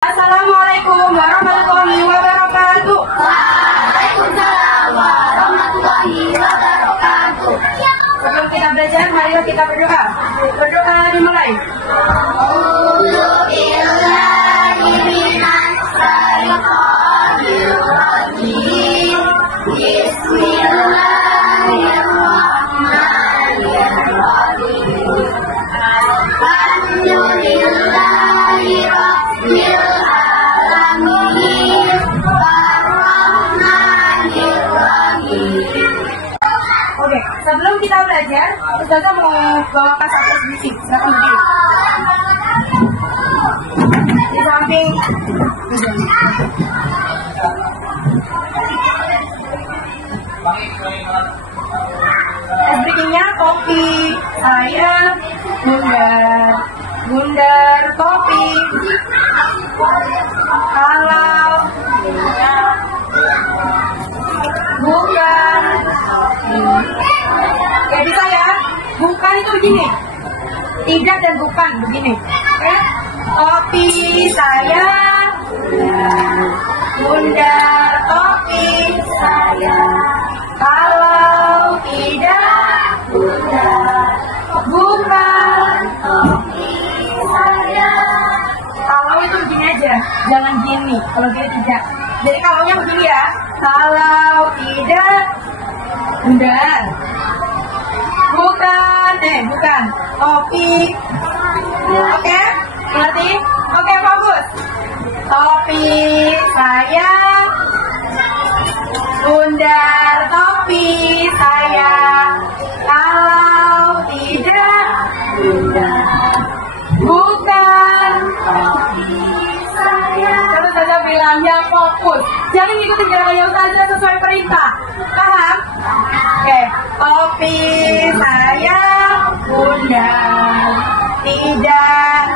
Assalamualaikum warahmatullahi wabarakatuh. Waalaikumsalam warahmatullahi wabarakatuh. Sebelum kita belajar, marilah kita berdoa. Berdoa dimulai. Oke, sebelum kita belajar, Ustazah mau bawakan satu puisi. Silakan berdiri. Di samping. Berikutnya kopi saya bundar kopi. Kalau bukan, ya bisa ya. Bukan itu begini. Tidak dan bukan begini. Oke? Kopi saya bundar kopi saya. Kalau tidak bundar bukan kopi saya. Kalau itu begini aja, jangan gini. Kalau gini tidak. Jadi kalaunya begini ya. Kalau tidak bundar bukan kopi. Oke? Ngerti? Oke, bagus. Kopi saya bundar kopi saya. Kalau tidak bundar bukan kopi saya. Terus saja bilang yang fokus. Jangan ikutin gerakannya saja sesuai perintah. Paham? Oke. Kopi saya bundar tidak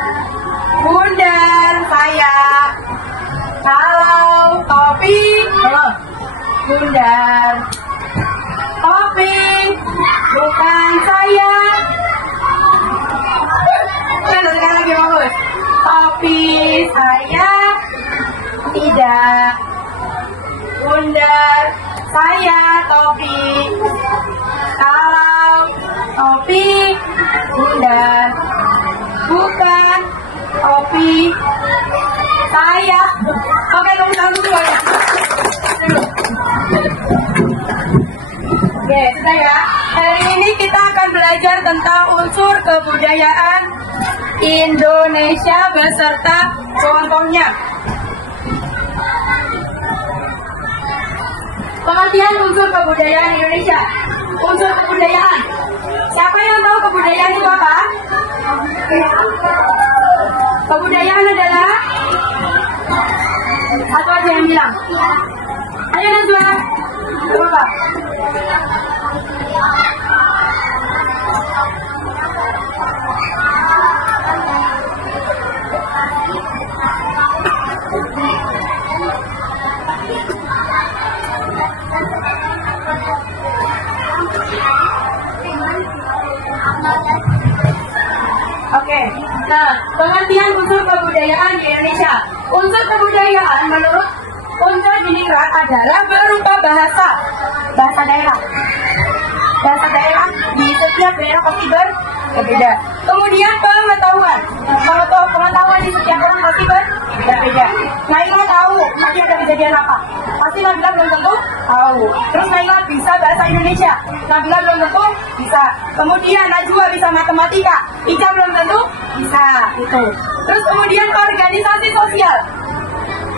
bundar saya. Kalau kopi bundar kopi bukan saya. Sekali lagi bagus. Kopi saya tidak bundar saya kopi. Kalau kopi bundar bukan kopi saya. Oke, tunggu dulu ya. Oke, sudah ya. Hari ini kita akan belajar tentang unsur kebudayaan Indonesia beserta contohnya. Pengertian unsur kebudayaan Indonesia. Unsur kebudayaan. Siapa yang tahu kebudayaan itu apa? Kebudayaan adalah satu aja yang bilang. Ayo Najwa. Coba. Oke, nah pengertian unsur kebudayaan di Indonesia. Unsur kebudayaan menurut unsur Diningrat adalah berupa bahasa daerah. Bahasa daerah di setiap daerah pasti berbeda. Kemudian pengetahuan di setiap orang pasti berbeda. Naila tahu nanti ada kejadian apa? Pasti Nabila belum tentu tahu. Terus Naila bisa bahasa Indonesia, Nabila belum tentu bisa. Kemudian Najwa bisa matematika, Ica belum tentu bisa. Itu. Terus kemudian organisasi sosial.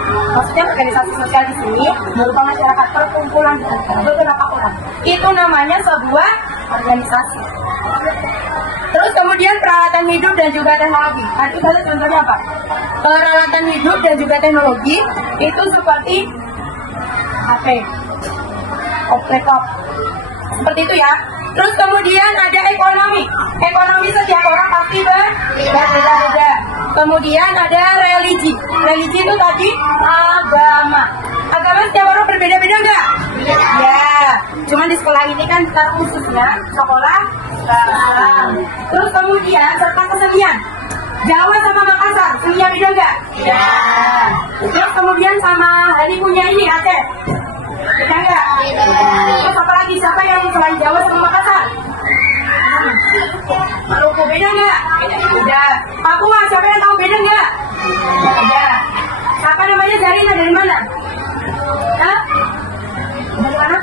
Maksudnya organisasi sosial di sini berupa masyarakat perkumpulan beberapa orang. Itu namanya sebuah organisasi. Terus kemudian peralatan hidup dan juga teknologi. Nanti saja contohnya apa? Peralatan hidup dan juga teknologi itu seperti HP, laptop, seperti itu ya. Terus kemudian ada ekonomi. Ekonomi setiap orang pasti berbeda-beda. Kemudian ada religi. Religi itu tadi agama. Agama setiap orang berbeda-beda enggak? Ya. Cuman di sekolah ini kan terkhususnya sekolah Islam. Terus kemudian serta kesenian. Jawa sama Makassar, seninya beda nggak? Iya. Terus kemudian sama hari punya ini Aceh, beda nggak? Terus apa lagi? Siapa yang selain Jawa sama Makassar? Maluku beda nggak? Beda. Papua, siapa yang tahu beda nggak? Beda. Siapa namanya Zarina, dari mana? Hah? Dari mana?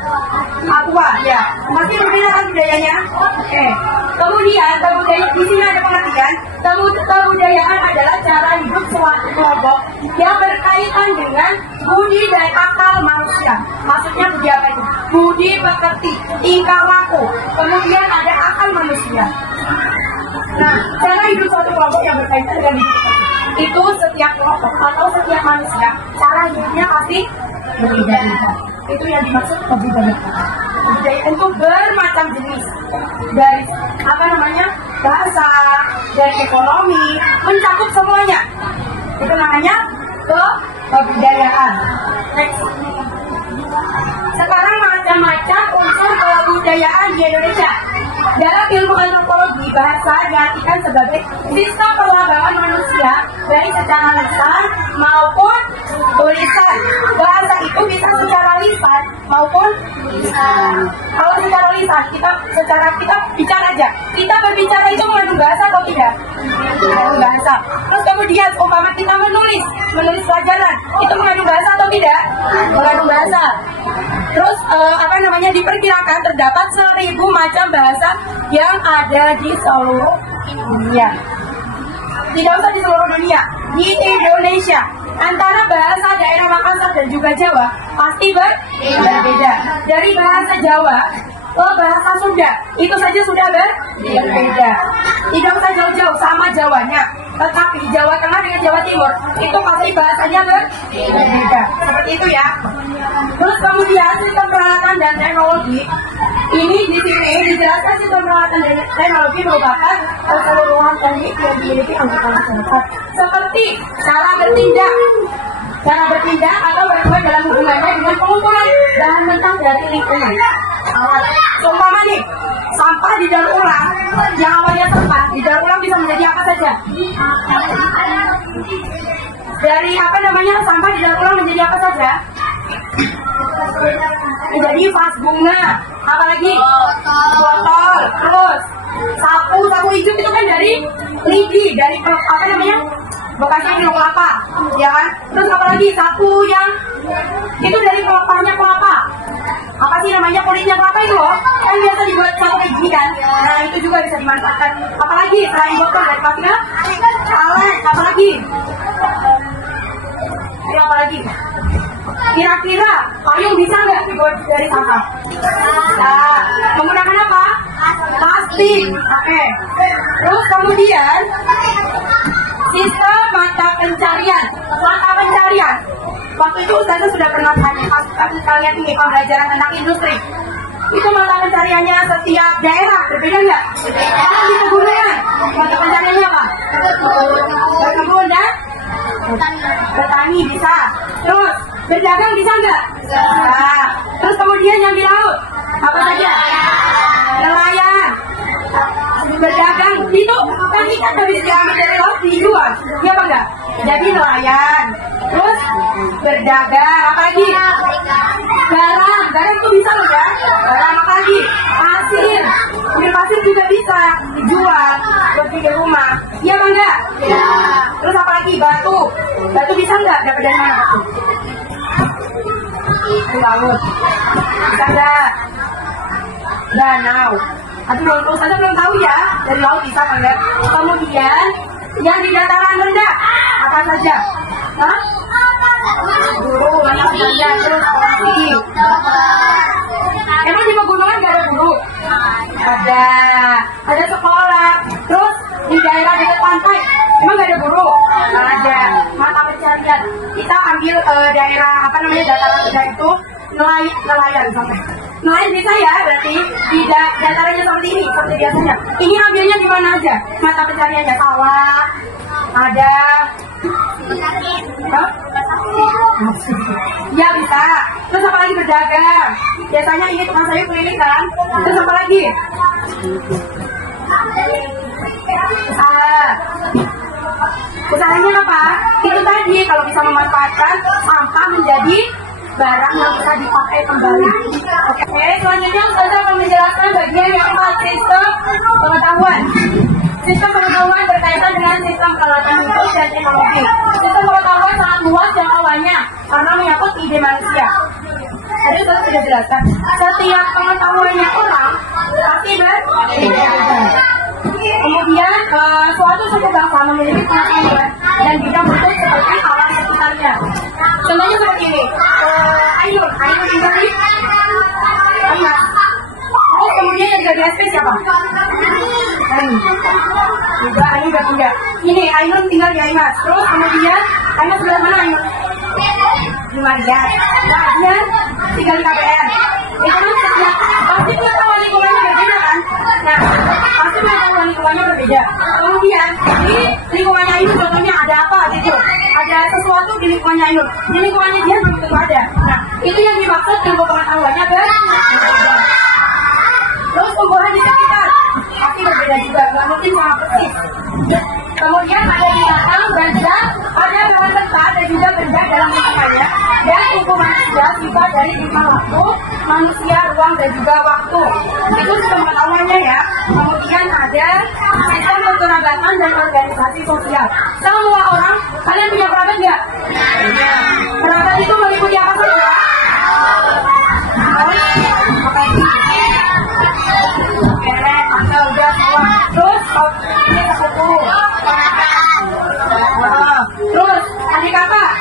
Papua, ya. Masih berbeda kan budayanya? Oke. Kemudian kebudayaan di sini ada pengertian. Kebudayaan adalah cara hidup suatu kelompok yang berkaitan dengan budi dan akal manusia. Maksudnya budi apa itu? Budi pekerti, tingkah laku. Kemudian ada akal manusia. Nah, cara hidup suatu kelompok yang berkaitan dengan itu setiap kelompok atau setiap manusia, cara hidupnya pasti berbeda-beda. Itu yang dimaksud kebudayaan. Kebudayaan itu bermacam jenis, dari apa namanya, bahasa, dari ekonomi, mencakup semuanya. Itu namanya kebudayaan. Next. Sekarang macam-macam unsur kebudayaan di Indonesia. Dalam ilmu antropologi, bahasa diartikan sebagai sistem perlabaran manusia dari secara lisan maupun tulisan. Bahasa itu bisa secara lisan maupun tulisan. Kalau secara lisan, kita bicara aja. Kita berbicara itu mengandung bahasa atau tidak? Mengandung bahasa. Terus kemudian umpama kita menulis pelajaran, itu mengandung bahasa atau tidak? Mengandung bahasa. Terus diperkirakan terdapat 1000 macam bahasa yang ada di seluruh dunia. Tidak usah di seluruh dunia, di Indonesia. Antara bahasa daerah Makassar dan juga Jawa pasti berbeda. Dari bahasa Jawa ke bahasa Sunda, itu saja sudah berbeda. Tidak usah jauh-jauh sama Jawanya. Tetapi Jawa Tengah dengan Jawa Timur itu pasti bahasanya berbeda. Seperti itu ya. Terus kemudian sistem peralatan dan teknologi. Ini di sini dijelaskan sistem peralatan dan teknologi merupakan keseluruhan teknik yang dimiliki anggota masyarakat. Seperti cara bertindak atau berbuat dalam hubungannya dengan pengumpulan bahan mentah dari lingkungan. Seumpama nih, sampah di daur ulang, yang awalnya sampah di daur ulang bisa menjadi apa saja? Dari sampah di daur ulang menjadi apa saja? Menjadi vas bunga, apalagi botol, terus sapu hijau itu kan dari lidi, dari bekasnya minum kelapa, ya kan? Terus apalagi sapu yang itu dari kelapanya kelapa. Apa sih namanya, kulitnya kelapa itu loh, kan biasa dibuat sapu kayak gini kan? Nah itu juga bisa dimanfaatkan. Apalagi selain botol dari pasirnya, kaleng, apalagi? Ayo apalagi? Kira-kira payung bisa nggak dibuat dari sampah? Nah, menggunakan apa? Plastik. Oke. Terus kemudian sistem mata pencarian. Waktu itu Ustazah sudah pernah tanya, pas kalian ini pembelajaran tentang industri. Itu mata pencariannya setiap daerah berbeda nggak? Kalau di pegunungan, mata pencariannya apa? Berkebun dan bertani bisa. Terus berdagang bisa nggak? Nah, terus kemudian yang di laut apa saja? Nelayan. Berdagang itu kan ikan habis diambil dari laut dijual, iya apa enggak? Jadi nelayan. Terus berdagang, apa lagi? Garam itu bisa loh ya. Garam apa lagi? Pasir. Pasir juga bisa dijual buat bikin rumah. Iya apa enggak? Iya. Terus apa lagi? Batu bisa nggak? Dapat dari mana batu? Di laut. Bisa nggak? Danau. Aduh, saya belum tahu ya, dari laut bisa kan ya. Kemudian yang di dataran rendah apa saja? Hah? Guru, banyak saja. Terus lagi. Emang di pegunungan nggak ada guru? Ada sekolah. Terus di daerah dekat pantai emang nggak ada guru? Nggak ada. Mata pencarian kita ambil daerah dataran rendah itu nelayan sampai. Nelayan bisa ya, berarti tidak datarannya seperti ini, seperti biasanya. Ini ambilnya di mana aja? Mata pencariannya sawah, ada. Hah? Ya bisa. Terus apa lagi? Berdagang. Biasanya ini tukang sayur keliling kan. Terus apa lagi? Usahanya apa? Itu tadi, kalau bisa memanfaatkan sampah menjadi barang yang bisa dipakai kembali. Oke, selanjutnya Ustazah akan menjelaskan bagian yang keempat, sistem pengetahuan. Sistem pengetahuan berkaitan dengan sistem peralatan hidup dan teknologi. Sistem pengetahuan sangat luas jangkauannya karena menyangkut ide manusia. Tadi Ustazah sudah jelaskan, setiap pengetahuannya orang pasti berbeda. Kemudian suatu suku bangsa memiliki pengetahuan dan bidang bentuk seperti alam sekitarnya. Contohnya seperti ini, Ainun tinggal di Aimas. Oh, kemudian yang jadi SP siapa? Juga Ainun udah pindah. Ini Ainun tinggal di Aimas. Terus kemudian Aimas sebelah mana Ainun? Di Marian. Nah, dia tinggal di KPR. Itu kan setiap pasti pengetahuan lingkungannya berbeda kan? Nah, pasti pengetahuan lingkungannya berbeda. Kemudian di lingkungannya Ainun contohnya ada apa gitu? Ada sesuatu di lingkungannya Ainun. Di lingkungannya dia belum tentu ada. Nah, itu yang dimaksud ilmu pengetahuannya berbeda. Terus tumbuhan di sekitar pasti berbeda juga, nggak mungkin sama persis. Kemudian ada binatang, benda, ada bahan mentah dan juga benda dalam lingkungannya. Dan tubuh manusia sifat dari lingkungan waktu, manusia, ruang dan juga waktu. Itu sistem pengetahuannya ya. Kemudian ada sistem kekerabatan dan organisasi sosial. Semua orang, kalian punya kerabat nggak? Kerabat itu meliputi apa saja? Udah semua. Terus ini sepupu. Terus adik kakak,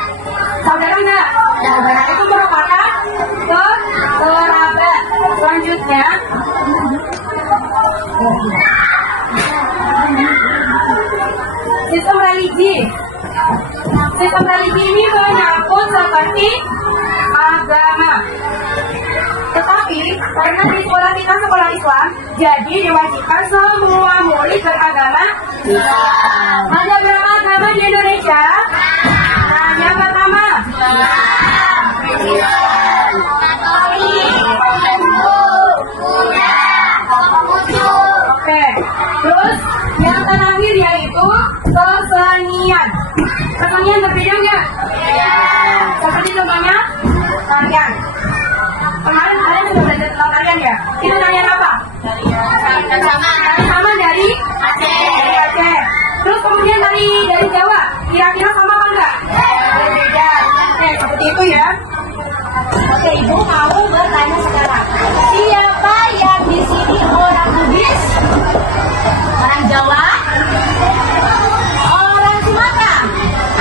saudara enggak? Saudara itu merupakan kerabat. Selanjutnya sistem religi. Sistem religi ini menyangkut seperti agama. Tetapi karena di sekolah kita sekolah Islam, jadi diwajibkan semua murid beragama Islam. Ada berapa agama di Indonesia? Nah, yang pertama Oke. Terus yang terakhir yaitu kesenian. Kesenian berbeda nggak? Seperti contohnya tarian. Kemarin kalian sudah belajar tentang tarian ya? Itu tarian apa? Sama dari Aceh. Terus kemudian dari Jawa, kira-kira sama apa enggak? Berbeda. Seperti itu ya. Oke, Ibu mau bertanya sekarang. Siapa yang di sini orang Bugis? Orang Jawa? Orang Sumatera?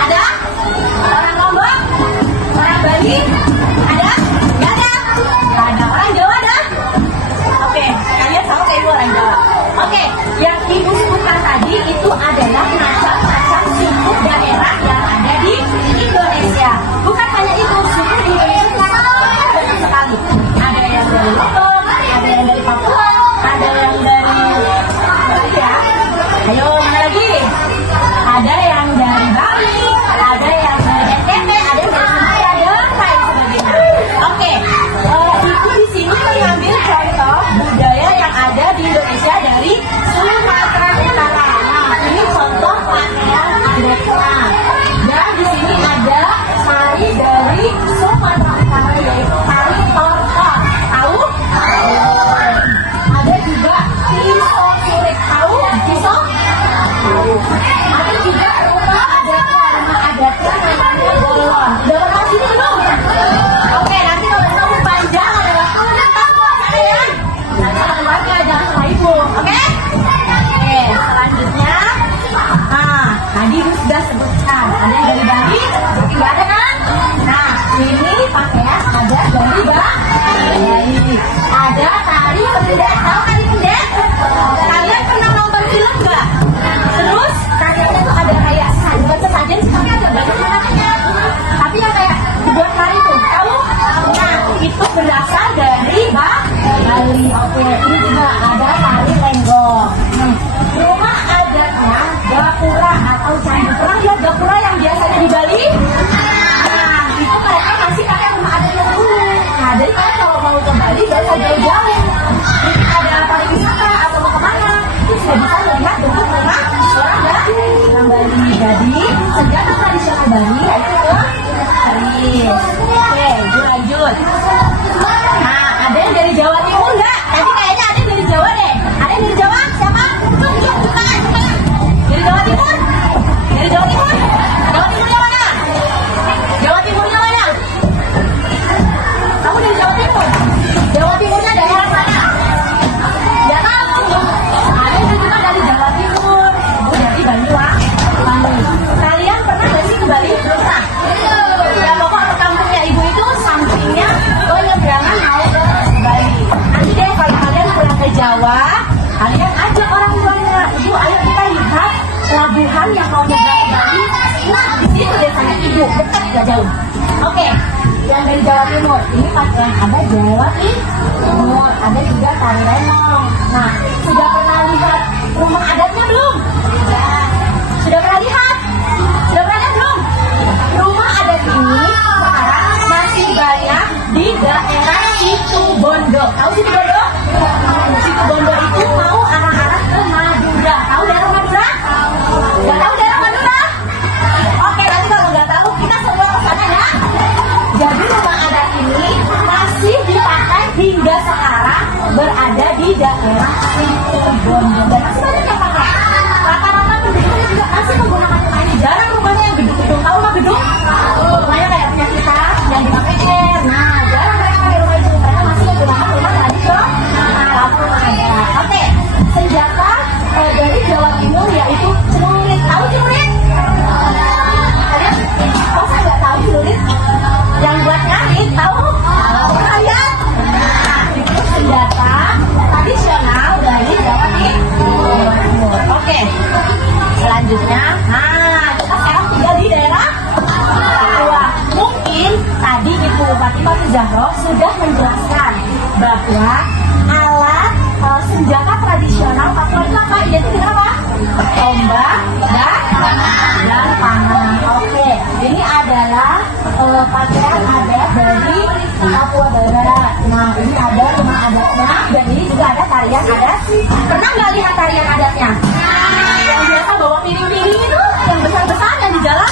Ada? Orang Lombok? Orang Bali? Ada? Nggak ada? Ada. Orang Jawa ada? Oke, kalian tahu kayak Ibu orang Jawa. Oke, yang Ibu sebutkan tadi itu adalah macam-macam suku daerah yang ada di Indonesia. Bukan hanya itu, suku di Indonesia banyak sekali. Ada yang dari Lombok, ada yang dari Papua, ada yang dari ya. Ayo, mana lagi? Ada yang dari Bali, ada yang dari NTT, ada yang dari Sumatera, dan lain sebagainya. Oke, Ibu di sini mengambil contoh budaya yang ada di Indonesia dari Sumatera Utara. Nah, ini contoh pakaian adatnya. Dan di sini ada tari dari Sumatera Utara yaitu tari tortor. Tahu? Ada juga pisau surik. Tahu? Pisau? Tahu. Ada juga rumah adatnya namanya golon. Udah pernah sini belum? Oke, nanti kalau kamu panjang ada waktu kalian. Nanti keluarga jangan sama Ibu, oke? Oke, selanjutnya. Nah, tadi Ibu sudah sebutkan. Ada yang dari Bali, nggak ada kan? Nah, ini pakaian adat dari Bali. Ada tari pendek. Tahu tari pendek? Kalian pernah nonton film nggak? Terus tariannya tuh ada kayak bukan sesajen sih, tapi ada banyak maknanya. Tapi yang kayak dibuat tari tuh, tahu? Nah, itu berasal dari Bali. Oke, ini juga ada tari lenggong. Rumah adatnya gapura atau candi. Pernah lihat gapura yang biasanya di Bali? Nah, itu mereka masih pakai rumah adatnya dulu. Nah, jadi kalian kalau mau ke Bali gak usah jauh-jauh. Jadi ada pariwisata atau mau kemana, itu sudah bisa melihat bentuk rumah orang Bali. Jadi belum? Oke, yang dari Jawa Timur ini pakaian ada Jawa Timur, ada juga tari renong. Nah, sudah pernah lihat rumah adatnya belum? Sudah pernah lihat? Sudah pernah lihat belum? Rumah adat ini sekarang masih banyak di daerah Situbondo. Tahu Situbondo? Situbondo itu mau arah-arah ke Madura. Tahu daerah Madura? Nggak tahu daerah Madura? Oke, nanti kalau nggak tahu kita semua ke sana ya. Jadi rumah adat ini masih dipakai hingga sekarang berada di daerah Situbondo dan masih banyak yang pakai. Rata-rata penduduknya juga masih menggunakan rumah ini. Jarang rumahnya yang gedung-gedung. Tahu rumah gedung? Rumahnya kayak punya kita yang dipakai air. Nah, jarang mereka pakai rumah itu. Mereka masih menggunakan rumah tradisional. Oke, senjata dari Jawa Timur yaitu celurit. Tahu celurit? Kalian? Oh, saya nggak tahu celurit. Yang buat ngarit, tahu? Kalian? Nah, itu senjata tradisional dari Jawa Timur. Oke, selanjutnya, nah kita sekarang tinggal di daerah Papua. Mungkin tadi Ibu Fatimah Zahro sudah menjelaskan bahwa alat senjata tradisional Papua itu apa? Identik dengan apa? Tombak dan panah. Oke, ini adalah pakaian adat dari Papua Barat. Nah, ini ada rumah adatnya dan ini juga ada tarian adat. Pernah nggak lihat tarian adatnya? Yang biasa bawa piring-piring itu, yang besar-besar yang di jalan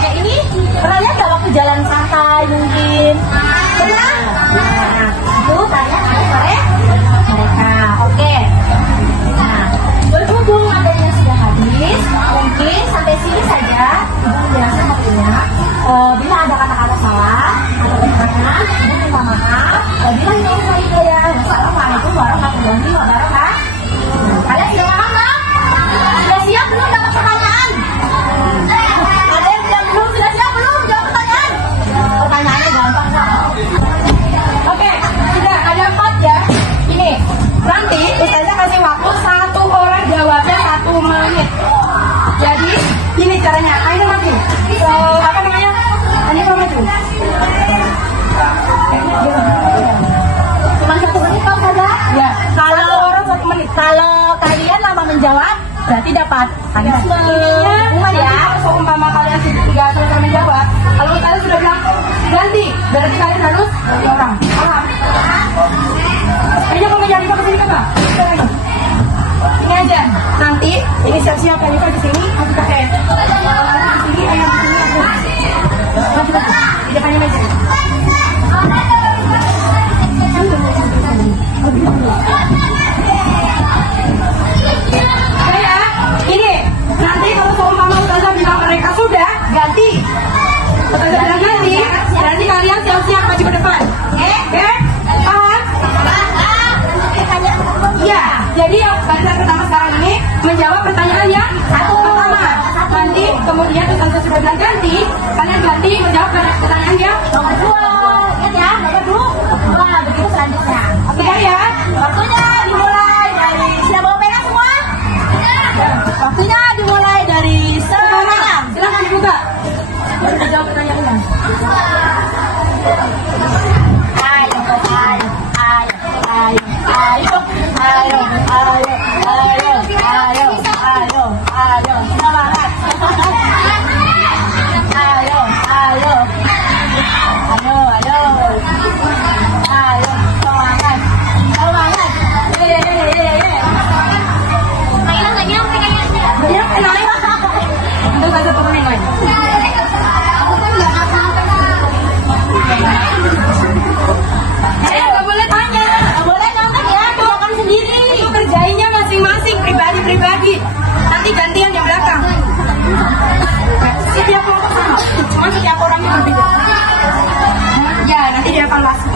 kayak ini. Pernah lihat nggak waktu jalan santai mungkin? Pernah? Nah, itu tarian adat mereka. Oke. Nah, berhubung materinya sudah habis, mungkin sampai sini saja. Ibu menjelaskan waktunya. Bila ada kata-kata salah atau kekurangan, Ibu minta maaf. Bila ini saya ya. Assalamualaikum warahmatullahi wabarakatuh. Kalian sudah paham belum? Sudah siap belum dapat pertanyaan? Ada yang bilang belum? Sudah siap belum jawab pertanyaan? Pertanyaannya gampang kok. Oke, sudah ada 4 ya. Ini nanti Ustazah kasih waktu 1 orang jawabnya 1 menit. Jadi ini caranya. Ayo maju. Apa namanya? Ayo maju. Cuma 1 menit kok saja? Ya. Kalau orang 1 menit. Kalau kalian lama menjawab berarti dapat. Umar ya. Seumpama kalian tidak selesai menjawab, kalau kalian sudah bilang ganti, berarti kalian harus ganti orang. Paham? Ini mau menjadi ke sini apa? Ini aja. Nanti ini siap-siap kali di sini aku pakai. Di sini ayam di sini aku. Maju ke di depannya meja. Ya, ini nanti kalau seumpama Ustazah bilang mereka sudah ganti, Ustazah bilang ganti, berarti kalian siap-siap maju ke depan. Oke? Paham? Iya. Jadi yang barisan pertama sekarang ini menjawab pertanyaan yang pertama. Nanti kemudian Ustazah sudah bilang ganti, kalian ganti menjawab pertanyaan yang nomor 2. Ingat ya, nomor 2. Begitu selanjutnya. Oke ya? Waktunya dimulai dari, sudah bawa pena semua? Waktunya dimulai dari sekarang. Silahkan dibuka. Baru dijawab pertanyaannya. Ayo. Semangat. Ayo, semangat. Untuk satu pemain lain. Nggak boleh tanya, nggak boleh nonton ya, kerjakan sendiri. Itu kerjainnya masing-masing, pribadi. Nanti gantian di belakang. Setiap kelompok sama, cuma setiap orangnya berbeda. Ya, nanti dievaluasi.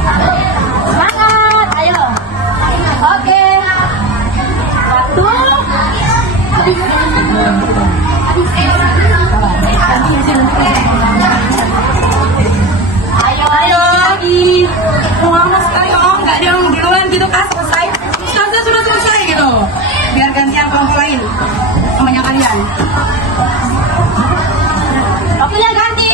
Semangat, ayo. Oke. Waktu. Ayo lagi. Lama sekali nggak ada yang duluan gitu kan selesai. Ustazah sudah selesai gitu. Biar gantian kelompok lain semuanya kalian. Waktunya ganti.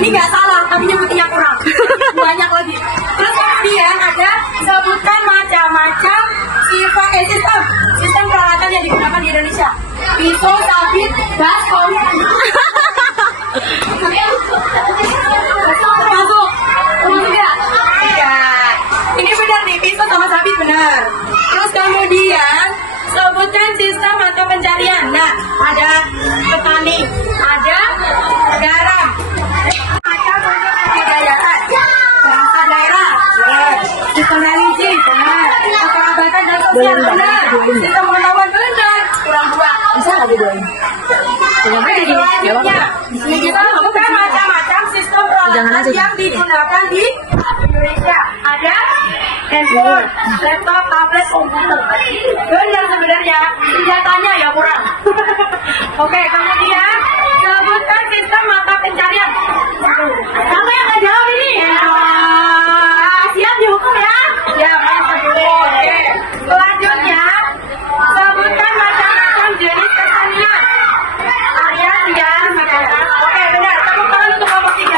Ini nggak salah, tapi nyebutnya kurang. Banyak lagi. Terus kemudian ada sebutkan macam-macam sistem peralatan yang digunakan di Indonesia. Pisau, sabit, baskom. Termasuk ya? Iya. Ini benar nih, pisau sama sabit benar. Terus kemudian sebutkan sistem atau pencarian. Nah, ada petani, ada garam, ada bentuk kebudayaan, bahasa daerah, sistem religi, benar, kekerabatan dan sosial, benar, sistem pengetahuan, benar, kurang dua. Bisa nggak didoain? Selanjutnya, kita bukan macam-macam sistem peralatan yang digunakan di Indonesia. Ada handphone, laptop, tablet, komputer. Benar sebenarnya, senjatanya ya kurang. Oke, kemudian sebutkan sistem mata pencarian. Siapa yang nggak jawab ini? Siap dihukum ya? Ya, oke. Selanjutnya, sebutkan macam-macam jenis kesenian. Ada tiga macam. Oke, benar. Tepuk tangan untuk kelompok 3.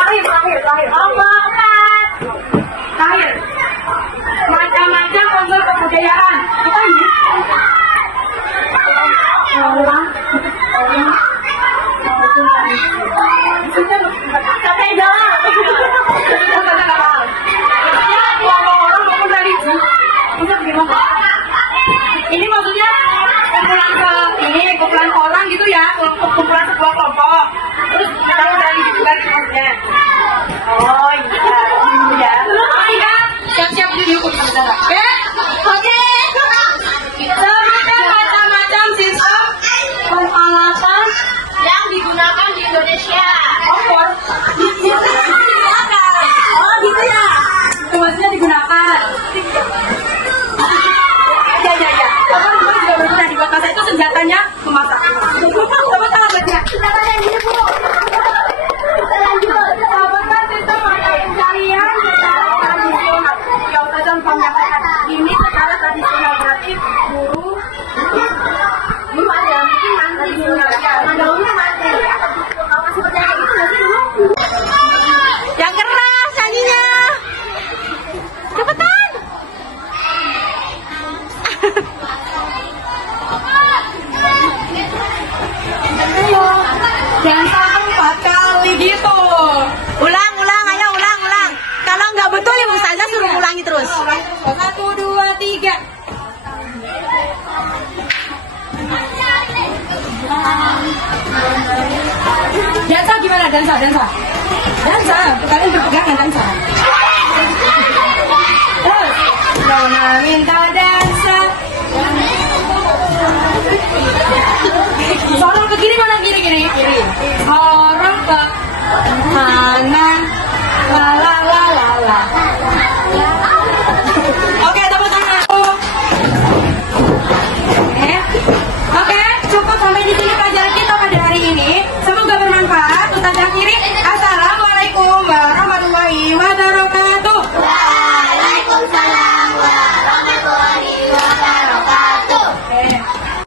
Terakhir. Terakhir. Macam-macam unsur kebudayaan. Apa ini? Sampai jawab. Ini maksudnya kumpulan orang gitu ya, kumpulan sebuah kelompok. Terus ditaruh dari gitu kan maksudnya. Oh iya. Ya. Siap-siap dihukum sebentar. Oke. Sebutkan macam-macam sistem peralatan yang digunakan di Indonesia. Kompor. Oh gitu ya. Itu maksudnya digunakan. Ya. Apa juga benar di kota saya itu senjatanya memasak. Coba tangan baca. Senjatanya ini Bu. Sebutkan sistem mata pencarian secara tradisional. Yang saya menyampaikan ini secara tradisional berarti guru ada mungkin mantri gaulnya mantri. Masih percaya gitu nggak sih dulu? Yang keras nyanyinya. Cepetan. Jangan tahu 4 kali gitu. Ulang, ayo ulang. Kalau nggak betul ya Ustazah suruh ulangi terus. 1, 2, 3. Dansa gimana? Dansa. Kalian berpegangan dansa. Terus, Nona minta dansa. Sorong ke kiri mana kiri? Sorong ke kanan.